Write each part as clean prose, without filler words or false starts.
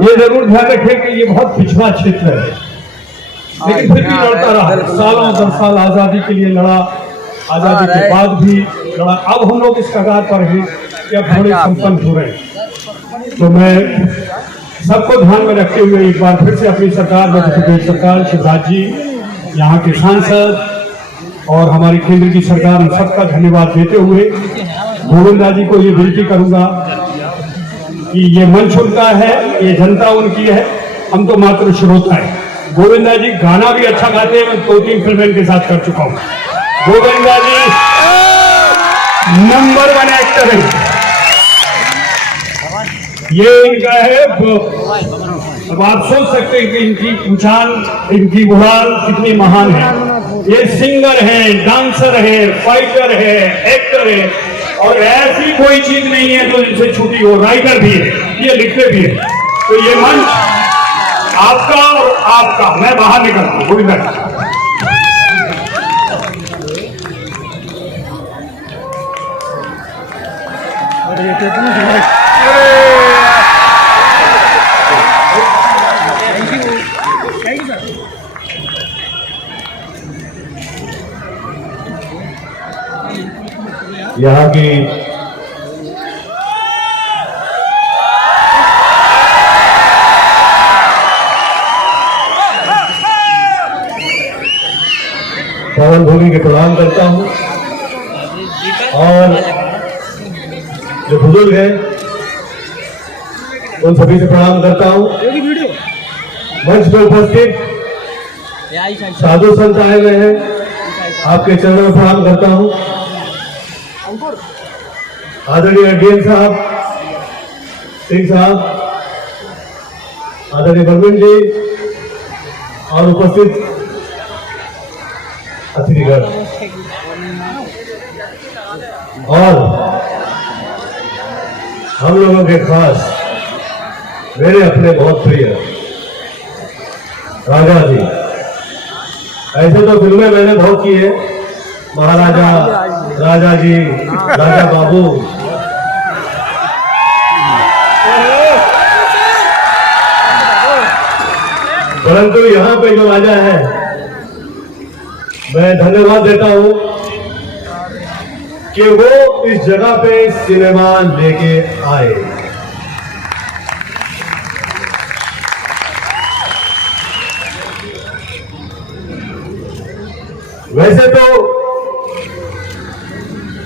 ये जरूर ध्यान रखें कि ये बहुत पिछड़ा क्षेत्र है, लेकिन फिर भी लड़ता रहा, सालों 10 साल आजादी के लिए लड़ा, आजादी के बाद भी लड़ा। अब हम लोग इस कगार पर हैं कि अब थोड़े संपन्न हो रहे हैं। तो मैं सबको ध्यान में रखते हुए एक बार फिर से अपनी सरकार, मध्य प्रदेश सरकार, शिवराज जी, यहाँ के सांसद और हमारी केंद्र की सरकार, उन सबका धन्यवाद देते हुए गोविंदा जी को ये विनती करूंगा कि ये मंच उनका है, ये जनता उनकी है, हम तो मात्र श्रोता है। गोविंदा जी गाना भी अच्छा गाते हैं, मैं 2-3 फिल्में इनके साथ कर चुका हूँ। गोविंदा जी नंबर 1 एक्टर है, ये इनका है। अब आप सोच सकते हैं कि इनकी उछाल, इनकी उड़ान कितनी महान है। ये सिंगर है, डांसर है, फाइटर है, एक्टर है, और ऐसी कोई चीज नहीं है जो इनसे छूटी हो। राइटर भी है, ये लिखते भी है। तो ये मंच आपका और आपका। मैं बाहर निकलता हूँ। गोविंदा यहाँ की पवन भूमि के प्रणाम करता हूँ, और जो बुजुर्ग हैं उन सभी से प्रणाम करता हूँ। मंच पर उपस्थित साधु संत आए हुए हैं, आपके चरणों में प्रणाम करता हूँ। आदरणीय डीएम साहब, सिंह साहब, आदरणीय बर्मन जी और उपस्थित अतिथिगण, और हम लोगों के खास मेरे अपने बहुत प्रिय राजा जी। ऐसे तो फिल्में मैंने बहुत की है, महाराजा, राजा जी, राजा बाबू, परंतु यहाँ पे जो राजा है, मैं धन्यवाद देता हूँ कि वो इस जगह पे सिनेमा लेके आए। वैसे तो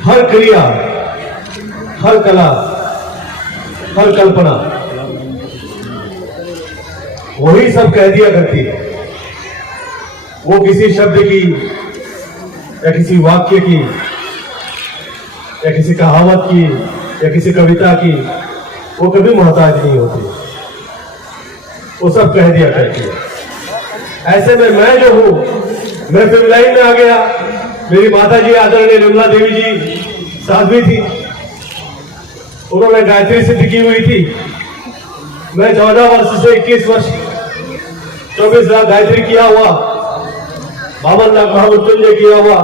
हर क्रिया, हर कला, हर कल्पना वही सब कह दिया करती है। वो किसी शब्द की या किसी वाक्य की या किसी कहावत की या किसी कविता की वो कभी मोहताज नहीं होती, वो सब कह दिया करती है। ऐसे में मैं जो हूं, मैं फिल्म लाइन में आ गया। मेरी माता जी आदरणीय निर्मला देवी जी साध्वी थी, उन्होंने गायत्री सिद्ध की हुई थी। मैं 14 वर्ष से 21 वर्ष 24 लाख गायत्री किया हुआ, 52 लाख महामृत्युंजय किया हुआ।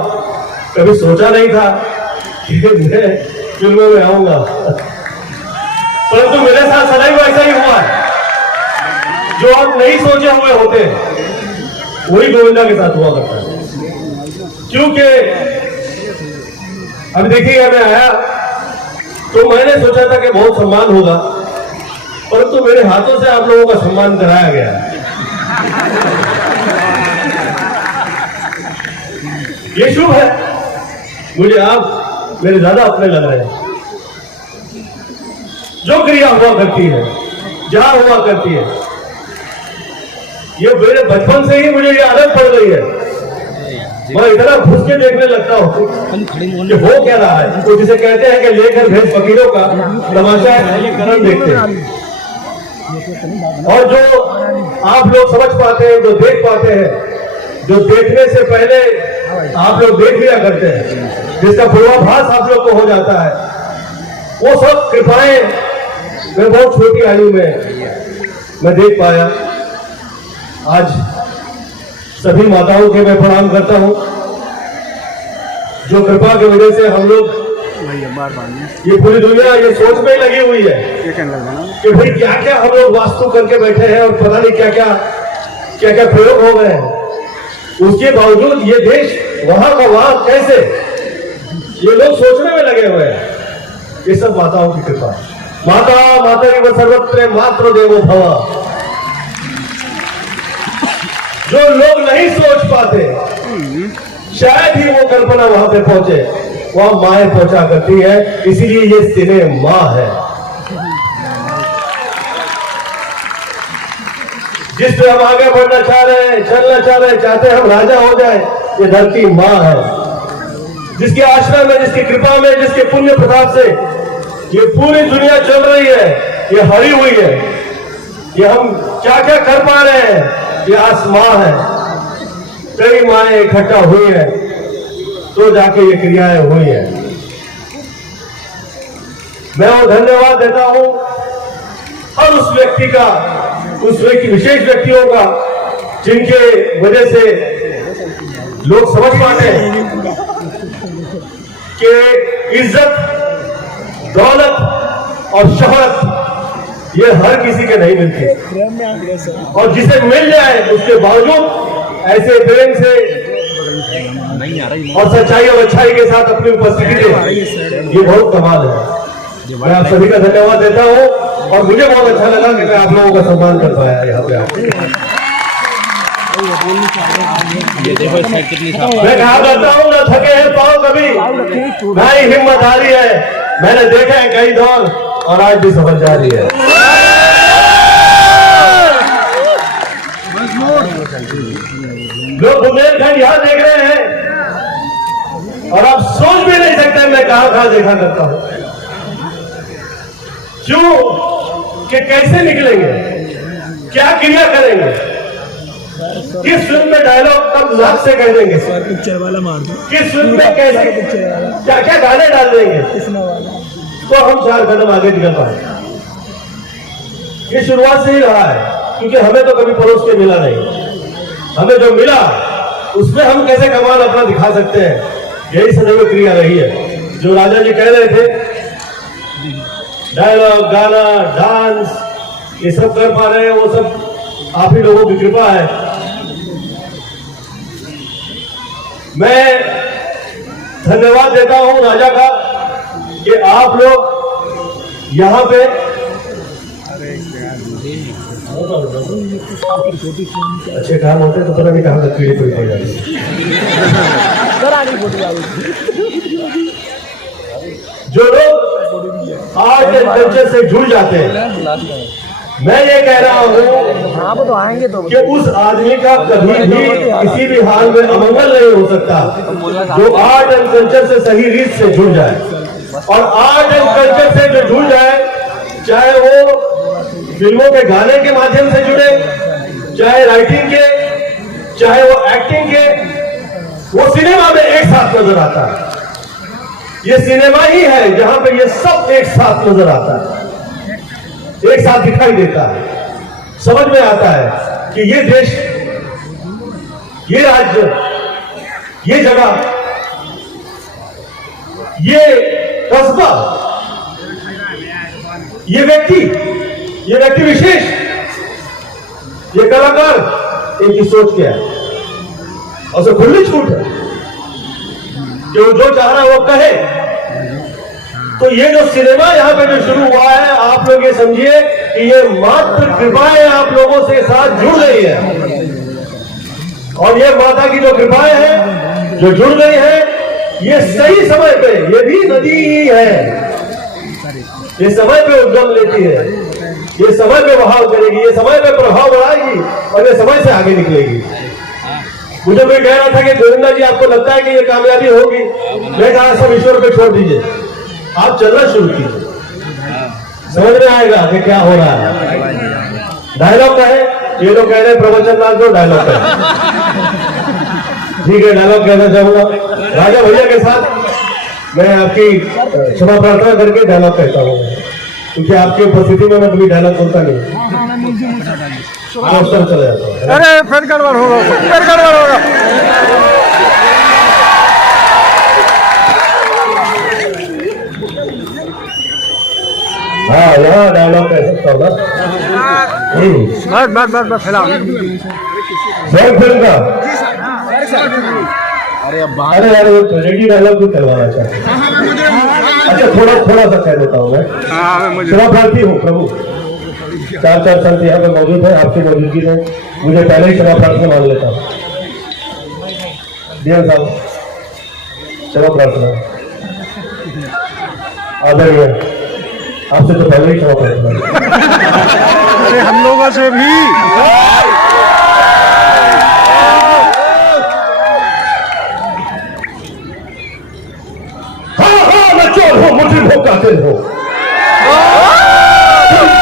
कभी सोचा नहीं था कि मैं फिल्मों में आऊंगा, परंतु मेरे साथ सदैव ऐसा ही हुआ है। जो आप नहीं सोचे हुए होते वही गोविंदा के साथ हुआ करता है। क्योंकि अब देखिए, मैं आया तो मैंने सोचा था कि बहुत सम्मान होगा, परंतु मेरे हाथों से आप लोगों का सम्मान कराया गया। ये शुभ है, मुझे आप मेरे ज्यादा अपने लग रहे हैं। जो क्रिया हुआ करती है, जहां हुआ करती है, ये मेरे बचपन से ही मुझे ये आदत पड़ गई है। मैं इतना घुस के देखने लगता हूँ कि हो क्या रहा है। तो जिसे कहते हैं कि लेकर भेज फकीरों का तमाशा करण देखते हैं। और जो आप लोग समझ पाते हैं, जो देख पाते हैं, जो देखने से पहले आप लोग देख लिया करते हैं, जिसका पूर्वाभास आप लोग को हो जाता है, वो सब कृपाएं मैं बहुत छोटी आयु में मैं देख पाया। आज सभी माताओं के मैं प्रणाम करता हूं, जो कृपा की वजह से हम लोग, ये पूरी दुनिया ये सोच में लगी हुई है कि भाई क्या क्या हम लोग वास्तु करके बैठे हैं और पता नहीं क्या क्या प्रयोग हो गए हैं। उसके बावजूद ये देश वहां का वहां कैसे, ये लोग सोचने में लगे हुए हैं। ये सब माताओं की कृपा। माता की सर्वत्र मातृ देवो भव। जो लोग नहीं सोच पाते, शायद ही वो कल्पना वहां पे पहुंचे, वहां माएं पहुंचा करती है। इसीलिए ये सिने मां है। जिस पे हम आगे बढ़ना चाह रहे हैं, चलना चाह रहे हैं, चाहते हैं हम राजा हो जाए, ये धरती मां है। जिसके आश्रय में, जिसकी कृपा में, जिसके पुण्य प्रताप से ये पूरी दुनिया चल रही है, ये हरी हुई है। ये हम क्या क्या कर पा रहे हैं, ये आसमां है। कई माएं इकट्ठा हुई है तो जाके ये क्रियाएं हुई है। मैं और धन्यवाद देता हूं हर उस व्यक्ति का, उस विशेष व्यक्तियों का, जिनके वजह से लोग समझ पाते हैं कि इज्जत, दौलत और शोहरत ये हर किसी के नहीं मिलती। और जिसे मिल जाए उसके बावजूद ऐसे प्रेम से और सच्चाई और अच्छाई के साथ अपनी उपस्थिति दे, ये बहुत कमाल है। मैं आप सभी का धन्यवाद देता हूँ और मुझे बहुत अच्छा लगा कि मैं आप लोगों का सम्मान कर पाया यहाँ पे आके। मैं कहा करता हूँ, ना थके हैं पाँव कभी, ना ही हिम्मत हारी है। मैंने देखा है कई दौर और आज भी सफल जारी है। लोग बुंदेलखंड यहां देख रहे हैं और आप सोच भी नहीं सकते मैं कहां देखा करता हूं। क्यों कि कैसे निकलेंगे, क्या क्रिया करेंगे, किस फिल्म में डायलॉग कब लाख से कह देंगे, पिक्चर वाला मार दो, किस फिल्म में कैसे क्या क्या गाने डाल देंगे, तो हम 4 कदम आगे निकल पाए। ये शुरुआत से ही रहा है, क्योंकि हमें तो कभी परोस के मिला नहीं। हमें जो मिला उसमें हम कैसे कमाल अपना दिखा सकते हैं, यही सदैव क्रिया रही है। जो राजा जी कह रहे थे, डायलॉग, गाना, डांस ये सब कर पा रहे हैं, वो सब आप ही लोगों की कृपा है। मैं धन्यवाद देता हूं राजा का कि आप लोग यहाँ पे अच्छे काम होते तो पता नहीं कहां तक पीढ़ी कोई हो जाती। जो लोग आर्ट एंड कल्चर से जुड़ जाते हैं, मैं ये कह रहा हूँ तो आएंगे तो कि उस आदमी का कभी भी किसी भी हाल में अमंगल नहीं हो सकता जो आर्ट एंड कल्चर से सही रीत से जुड़ जाए। और आर्ट एंड कल्चर से जो जुड़ जाए, चाहे वो फिल्मों के गाने के माध्यम से जुड़े, चाहे राइटिंग के, चाहे वो एक्टिंग के, वो सिनेमा में एक साथ नजर आता है। ये सिनेमा ही है जहां पे ये सब एक साथ नजर आता है, एक साथ दिखाई देता है। समझ में आता है कि ये देश, ये राज्य, ये जगह, ये कस्बा, ये व्यक्ति विशेष, ये कलाकार, इनकी सोच क्या है और उसे खुली छूट है जो चाह रहा है वो कहे। तो ये जो सिनेमा यहाँ पे जो शुरू हुआ है, आप लोग ये समझिए कि ये मात्र कृपाएं आप लोगों से साथ जुड़ रही है, और ये माता की जो कृपाएं हैं जो जुड़ गई है, ये सही समय पे, ये भी नदी ही है, ये समय पे उद्गम लेती है, ये समय पे बहाव करेगी, ये समय पे प्रभाव बढ़ाएगी और ये समय से आगे निकलेगी। मुझे कोई कह रहा था कि गोविंदा जी आपको लगता है कि ये कामयाबी होगी? मैं कहा सब ईश्वर पे छोड़ दीजिए, आप चलना शुरू कीजिए, समझ में आएगा कि क्या हो रहा है। डायलॉग का है, ये लोग कह रहे हैं प्रवचन ना दो, डायलॉग का है, ठीक है, डायलॉग कहना चाहूंगा। राजा भैया के साथ मैं आपकी क्षमा प्रार्थना करके डायलॉग कहता हूँ, क्योंकि आपकी उपस्थिति में मैं कभी डायलॉग बोलता नहीं, चला जाता हूँ। अरे फिर गड़बड़ होगा, फिर गड़बड़ होगा। हाँ, यहाँ डायलॉग कह सकता हूँ ना। बस फिलहाल फिल्म का अरे यार वो ट्रेजेडी डायलॉग भी करवाना चाहते हैं। अच्छा, थोड़ा सा कह देता हूँ मैं। क्षमा प्रार्थी हूँ प्रभु, 4 संत यहाँ पे मौजूद है, आपकी मौजूदगी में मुझे पहले ही क्षमा प्रार्थना मान लेता हूँ। दिया साहब, क्षमा प्रार्थना आदरणीय, आपसे तो पहले ही क्षमा प्रार्थना। अरे हम लोगों से भी। मुझे हो कातिल हो,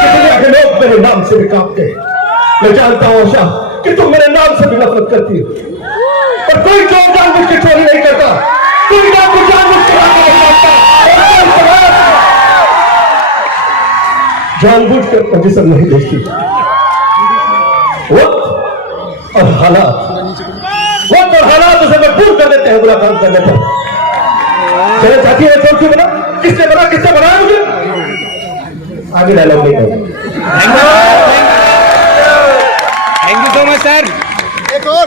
कितने लोग मेरे नाम से भी कांपते। मैं जानता हूं आशा कि तुम मेरे नाम से भी नफरत करती हो, पर कोई चोर जानबूझ के चोरी नहीं करता, कोई जानबूझ के जानबूझ कर पोजीशन नहीं देखती। वक्त और हालात उसे मजबूर कर देते हैं बुरा काम करने पर। चले चाहती है चोर क्यों बना, किसने बनाया मुझे? आगे डायलॉग नहीं करूंगा। Thank you so much sir. एक और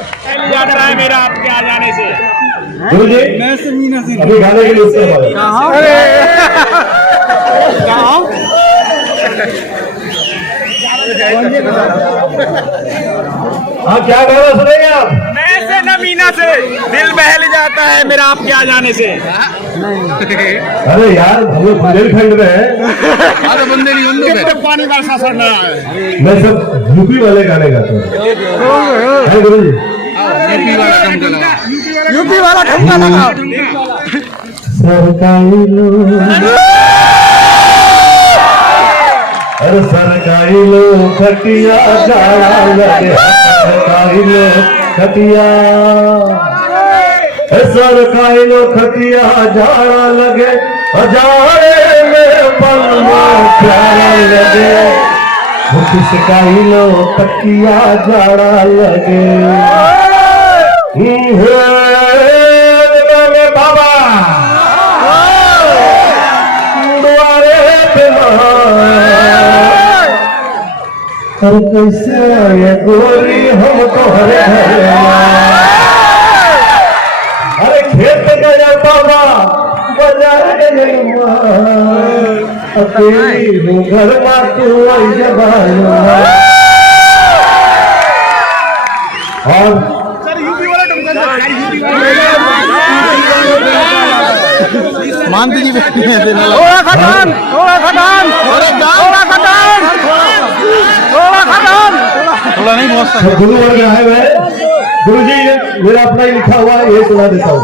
याद रहा है मेरा आपके आ जाने से। गुरु जी अभी गाने के लिए उससे हाँ, क्या गाना सुनेंगे आप? मैं से न मीना से दिल बहल जाता है मेरा आपके आ जाने से। अरे यार, हम लोग बुंदेलखंड में हैं, पानी बरसा सर रहा है। मैं सब यूपी वाले गाने गाता हूँ। गुरु जी यूपी वाला ठुमका लगा। सरकारी लो खटिया जाड़ा लगे, सरकारी लो खटिया जाड़ा लगे, हजारे में पन्ना प्यारा लगे, सरकारी लो खटिया जाड़ा लगे। बाबा हर कैसे ये गोरी हम तोहरे घर, अरे खेत गया बाबा बाजार गया, अकेली घर मातू आई जबाना। और मानती जी थोड़ा नहीं बहुत गुरु वर्ग आए हुए, गुरु जी मेरा अपना ही लिखा हुआ है, ये सुना देता हूँ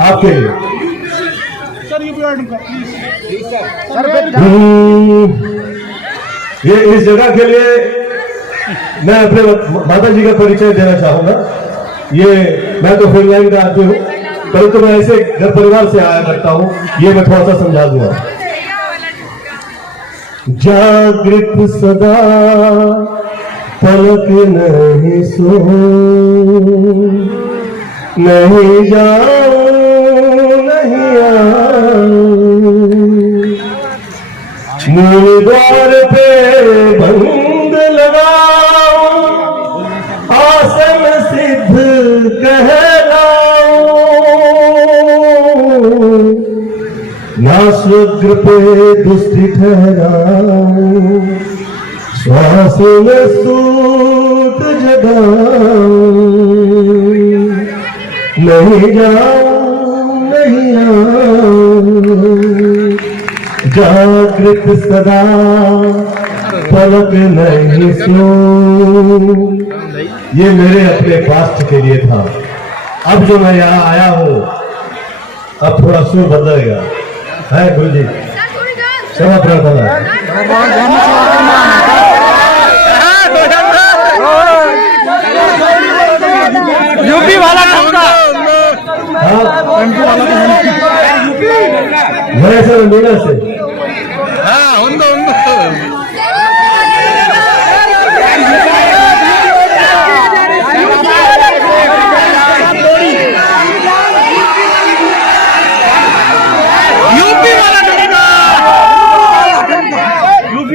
आपके लिए। ये इस जगह के लिए मैं अपने माता जी का परिचय देना चाहूंगा। मैं तो फिनलैंड का आदमी हूँ, परंतु मैं ऐसे घर परिवार से आया करता हूँ, ये मैं थोड़ा सा समझा दूंगा। जागृत सदा पलक नहीं सो, नहीं जाऊं नहीं आऊं, मूल द्वार पे बंद लगाऊं, आसन सिद्ध कहलाऊं, ना स्वर्ग पे दुष्टि ठहराऊं, श्वास में सूत जगाऊं, नहीं जाऊं नहीं आऊं, जागृत सदा पलक नहीं सो। ये मेरे अपने पास्ट के लिए था। अब जो मैं यहाँ आया हूँ, अब थोड़ा सुर बदलेगा है गुरु जी। क्षमा प्रार्थना। यूपी वाला ठुमका। मैं सर मीना से।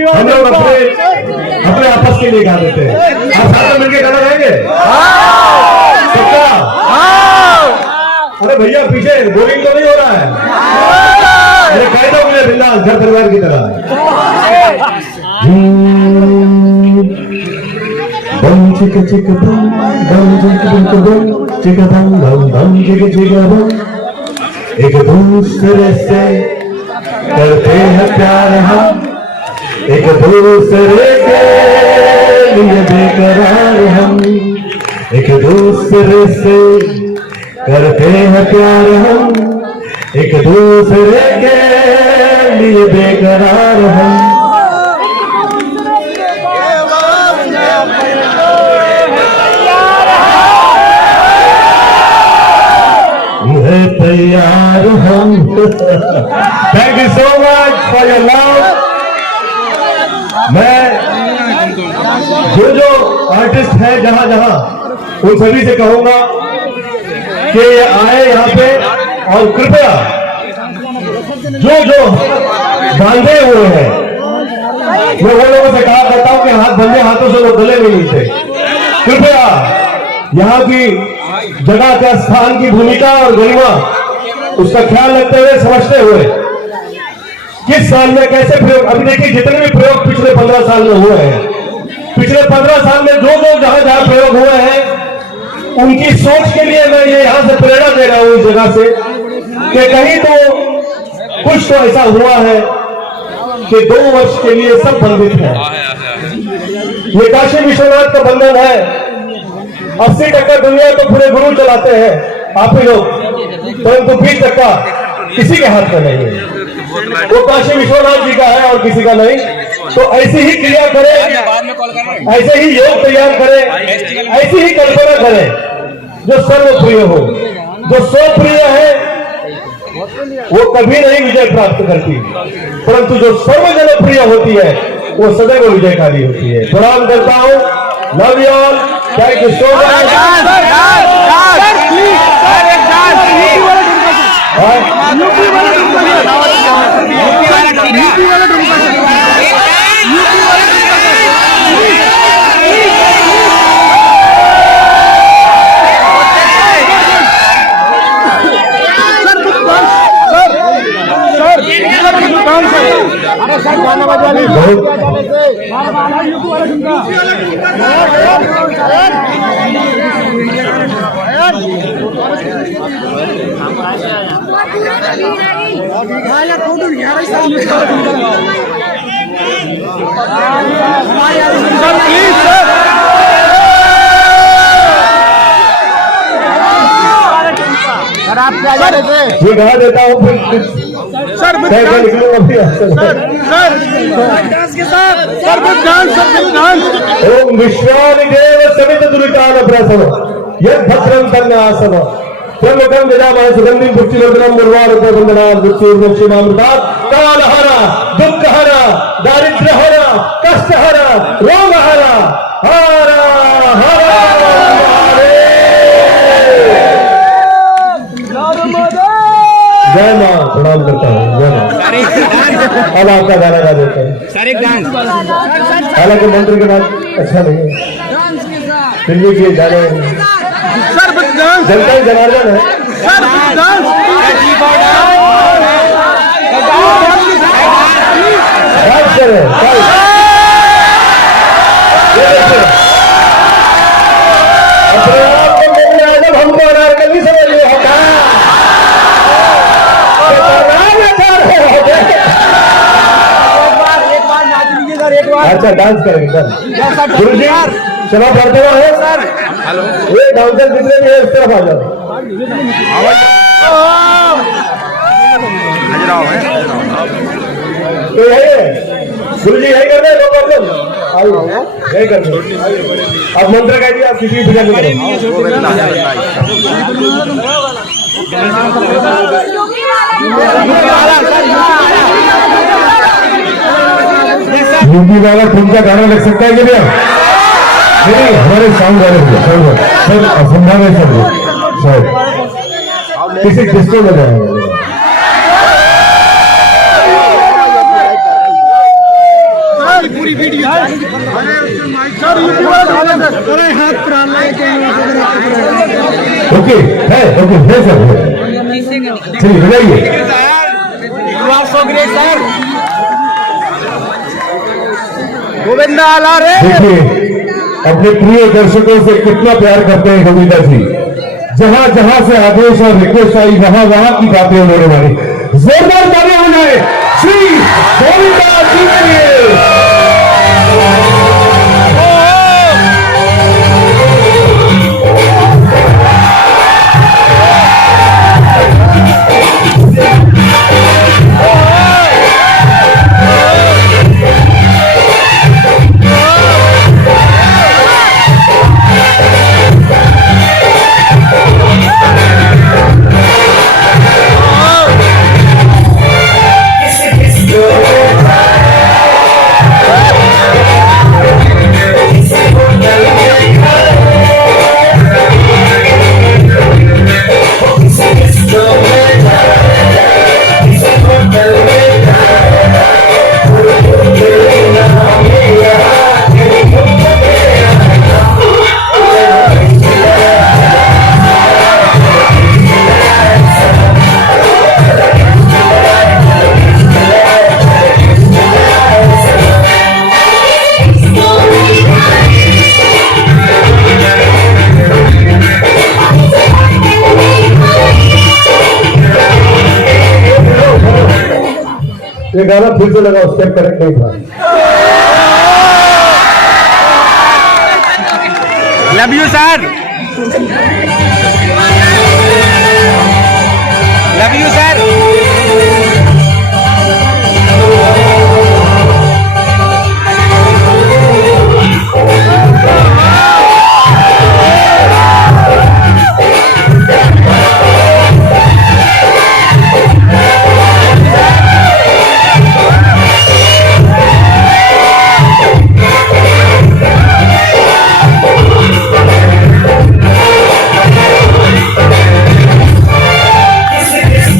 हम लोग अपने आपस के लिए गा देते हैं। आप साथ में मिलकर गाना गाएंगे? अरे भैया पीछे बोरिंग तो नहीं हो रहा है? अरे कह दो मुझे बिंदास घर परिवार की तरह। बम चिक चिक बम बम चिक चिक बम चिक बम बम बम चिक चिक बम, एक दूसरे से करते हैं प्यार हम, एक दूसरे के लिए बेकरार हम, एक दूसरे से करते हैं प्यार हम, एक दूसरे के लिए बेकरार हम। तैयार हम। Thank you so much for your love. मैं जो आर्टिस्ट है जहां जहां उन सभी से कहूंगा कि आए यहाँ पे और कृपया जो बांधे हुए हैं, मैं वो लोगों से कहा करता हूं कि हाथ बंधे हाथों से वो गले में नहीं थे। कृपया यहाँ की जगह का, स्थान की भूमिका और गरिमा, उसका ख्याल रखते हुए, समझते हुए किस साल में कैसे प्रयोग, अभी देखिए जितने भी प्रयोग पिछले 15 साल में हुए हैं, पिछले 15 साल में जो जहां प्रयोग हुए हैं, उनकी सोच के लिए मैं ये यहां से प्रेरणा दे रहा हूं इस जगह से कि कहीं तो कुछ तो ऐसा हुआ है कि 2 वर्ष के लिए सब बंधित है। ये काशी विश्वनाथ का बंधन है। 80% दुनिया तो पूरे गुरु चलाते हैं, आप ही लोग, परंतु 20% किसी के हाथ में नहीं है। वो काशी विश्वनाथ जी का है और किसी का नहीं। तो ऐसी ही क्रिया करें, ऐसे ही योग तैयार करें, ऐसी ही कल्पना करें जो सर्वप्रिय हो। जो स्वप्रिय है वो कभी नहीं विजय प्राप्त करती, परंतु जो सर्वजनप्रिय होती है वो सदैव विजयकारी होती है। प्रणाम करता हूं। Love you all. Thank you so much. Sir आप क्या जा रहे थे? ये गा देता हूँ फिर। सर सर मैं क्या निकलूंगा अभी सर कुछ डांस ओम विश्वादिदेव समित दुरितान प्रसव यद भद्रम तन्नासव त्र्यंबकं यजामहे सुगंधिं पुष्टिवर्धनम् उर्वारुकवन्दनात् मृत्युर्मोक्षमामृतात् कालहर दुःखहर दारिद्र्यहर कष्टहर रोगहर हर हर जय मां। प्रणाम करता हूँ, जय मां। अब आपका गाना गा देता हूँ। सर एक डांस हालांकि मंत्र के बाद अच्छा नहीं है, फिर भी ये गाने सर कुछ डांस जनता ही जनार्दन है। सर कुछ डांस बात करें ये देखिए, अपने आप को मिलने आए जब हमको अनारकली समझ लिया होता है अच्छा डांस करेंगे सर। गुरु जी क्षमा प्रार्थना है सर। ये डांसर जितने भी है इस तरफ आ जाओ। तो यही है गुरु जी, यही कर रहे हैं, नो प्रॉब्लम, यही कर रहे हैं। अब मंत्र कह दिया, आप किसी भी पूजा में हिंदी वाला तुमका गाना लग सकता है कि भैया? नहीं, हमारे साउंड वाले सर समझाने सर किसी डिस्को में जाएंगे। पूरी वीडियो सर हाथ प्राण ओके है सर, चलिए बजाइए। गोविंदा आला रे। देखिए अपने प्रिय दर्शकों से कितना प्यार करते हैं गोविंदा जी। जहां जहां से आदेश और रिक्वेस्ट आई वहां वहां की बातें उन्होंने मानी। जोरदार तालियां बजाएं श्री गोविंदा जी के लिए। ये गाना फिर से लगा, स्टेप करेक्ट नहीं था। Love you sir, love you sir.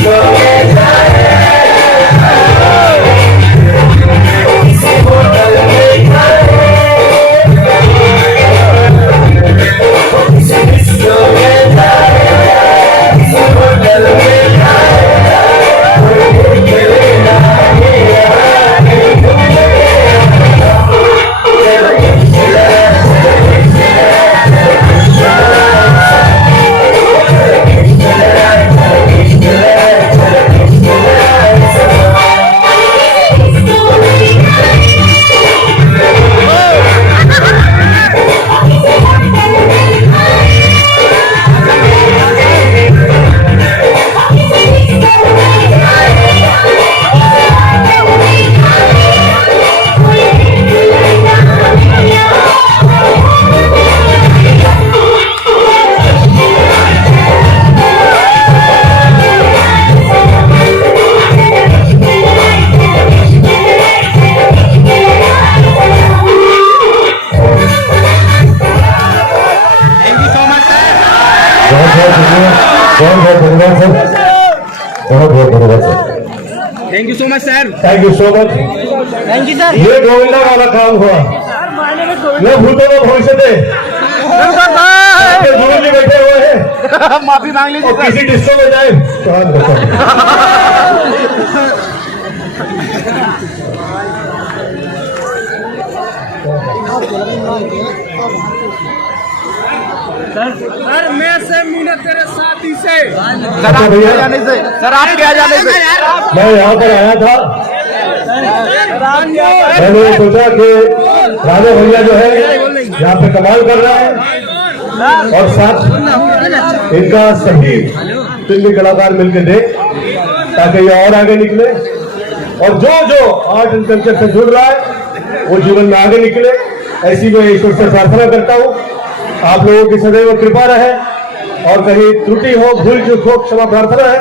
Go बहुत बहुत धन्यवाद sir. Thank you so much sir. Thank you so much. Thank you sir. ये गोविंदा वाला काम हुआ। मैं भूतों को भविष्य दे गुरु जी बैठे हुए हैं, माफी मांग लीजिए और किसी डिस्को में जाए तो हाथ बचाओ। सर मैं से मिले तेरे साथी से। सर आप क्या जाने से, सर आप क्या जाने से। मैं यहाँ पर आया था, मैंने सोचा कि राजा भैया जो है यहाँ पे कमाल कर रहा है और साथ इनका सही फिल्मी कलाकार मिलकर दे ताकि ये और आगे निकले, और जो जो आर्ट एंड कल्चर से जुड़ रहा है वो जीवन में आगे निकले। ऐसी मैं ईश्वर से प्रार्थना करता हूँ, आप लोगों की सदैव कृपा रहे, और कहीं त्रुटि हो, भूल चूक हो, क्षमा प्रार्थना है।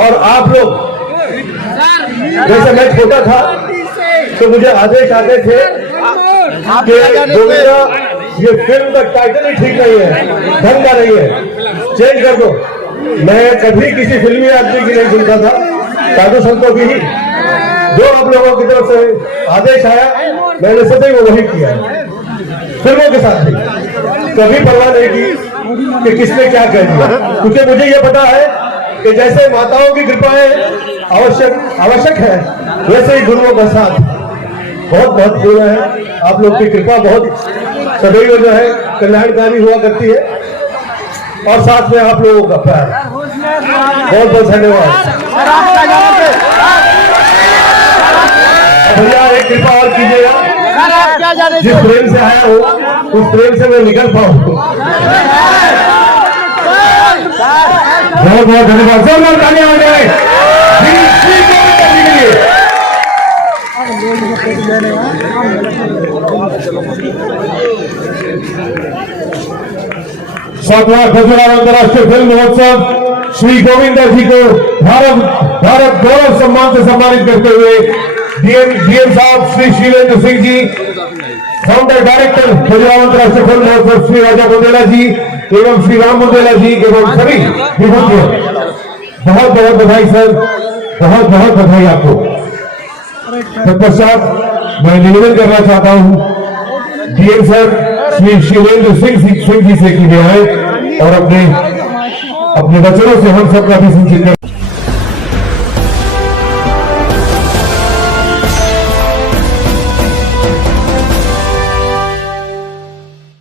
और आप लोग, जैसे मैं छोटा था तो मुझे आदेश आते थे कि गोविंदा ये फिल्म का टाइटल ही ठीक नहीं है, ढंग का नहीं है, चेंज कर दो। मैं कभी किसी फिल्मी आदमी की नहीं सुनता था, साधु संतों की ही। जो आप लोगों की तरफ से आदेश आया मैंने सदैव वही किया, फिल्मों के साथ भी कभी परवाह नहीं की कि किसने क्या कह दिया, क्योंकि मुझे ये पता है कि जैसे माताओं की कृपाएं आवश्यक है, वैसे ही गुरुओं का साथ बहुत महत्वपूर्ण है। आप लोग की कृपा बहुत सदैव जो है कल्याणकारी हुआ करती है, और साथ में आप लोगों का प्यार। बहुत बहुत धन्यवाद भैया, एक कृपा और कीजिएगा, जिस प्रेम से आया हूँ उस प्रेम से मैं निकल पाऊँ। बहुत बहुत धन्यवाद। जोरदार तालियां हो जाए श्री गोविंदा जी के लिए। सातवां खजुराहो अंतर्राष्ट्रीय फिल्म महोत्सव श्री गोविंदा जी को भारत गौरव सम्मान से सम्मानित करते हुए डीएम साहब श्री शीलेंद्र सिंह जी, फाउंडर डायरेक्टर खजुराहो अंतर्राष्ट्रीय फिल्म महोत्सव श्री राजा बुंदेला जी एवं श्री राम बुंदेला जी एवं सभी विभूतियों, बहुत बहुत बधाई सर, बहुत बहुत बधाई आपको। तत्पश्चात मैं निवेदन करना चाहता हूँ डीएम सर श्री शीलेंद्र सिंह जी से कि वे आए और अपने वचनों से हम सबका भी संचित करें।